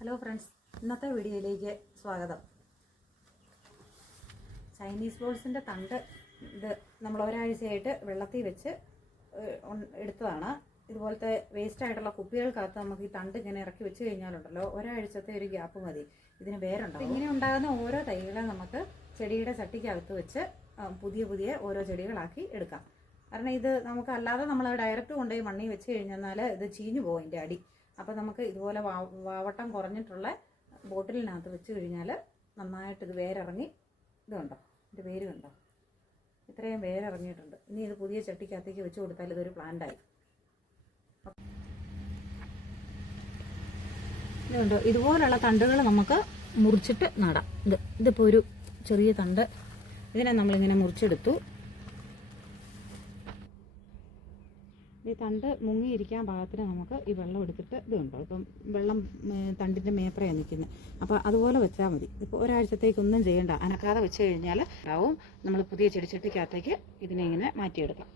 Hello friends, ഇന്നത്തെ വീഡിയോയിലേക്ക് സ്വാഗതം. ചൈനീസ് ബോൾസിൻ്റെ തണ്ട് ഇത് നമ്മൾ ഒരാഴ്ചയായിട്ട് വെള്ളത്തിൽ വെച്ച് എടുത്തതാണ്. ഇതുപോലത്തെ വേസ്റ്റായിട്ടുള്ള കുപ്പികൾക്കകത്ത് നമുക്ക് ഈ തണ്ട് ഇങ്ങനെ ഇറക്കി വെച്ച് കഴിഞ്ഞാലുണ്ടല്ലോ, ഒരാഴ്ചത്തെ ഒരു ഗ്യാപ്പ് മതി ഇതിന് വേരുണ്ടാവും. ഇങ്ങനെ ഉണ്ടാകുന്ന ഓരോ തൈകളെ നമുക്ക് ചെടിയുടെ ചട്ടിക്കകത്ത് വെച്ച് പുതിയ ഓരോ ചെടികളാക്കി എടുക്കാം. കാരണം ഇത് നമുക്ക് അല്ലാതെ നമ്മൾ ഡയറക്റ്റ് കൊണ്ടുപോയി മണ്ണിൽ വെച്ച് കഴിഞ്ഞാൽ ഇത് ചീഞ്ഞു പോകും ഇതിൻ്റെ അടി. അപ്പോൾ നമുക്ക് ഇതുപോലെ വാവട്ടം കുറഞ്ഞിട്ടുള്ള ബോട്ടിലിനകത്ത് വെച്ച് കഴിഞ്ഞാൽ നന്നായിട്ട് ഇത് വേരിറങ്ങി ഇത് കണ്ടോ, ഇത് വേര് കണ്ടോ, ഇത്രയും വേരിറങ്ങിയിട്ടുണ്ട്. ഇനി ഇത് പുതിയ ചട്ടിക്കകത്തേക്ക് വെച്ച് കൊടുത്താൽ ഇതൊരു പ്ലാന്റായി. ഇതുണ്ടോ, ഇതുപോലുള്ള തണ്ടുകൾ നമുക്ക് മുറിച്ചിട്ട് നടാം. ഇതിപ്പോൾ ഒരു ചെറിയ തണ്ട്, ഇതിനെ നമ്മളിങ്ങനെ മുറിച്ചെടുത്തു. ഈ തണ്ട് മുങ്ങിയിരിക്കാൻ പാകത്തിന് നമുക്ക് ഈ വെള്ളം എടുത്തിട്ട് ഇത് കണ്ടോ, ഇപ്പം വെള്ളം തണ്ടിൻ്റെ മേപ്പറയാണ് നിൽക്കുന്നത്. അപ്പോൾ അതുപോലെ വെച്ചാൽ മതി. ഇപ്പോൾ ഒരാഴ്ചത്തേക്കൊന്നും ചെയ്യേണ്ട, അനക്കാതെ വെച്ച് കഴിഞ്ഞാൽ ആവും നമ്മൾ പുതിയ ചെടിച്ചട്ടിക്കകത്തേക്ക് ഇതിനെ ഇങ്ങനെ മാറ്റിയെടുക്കാം.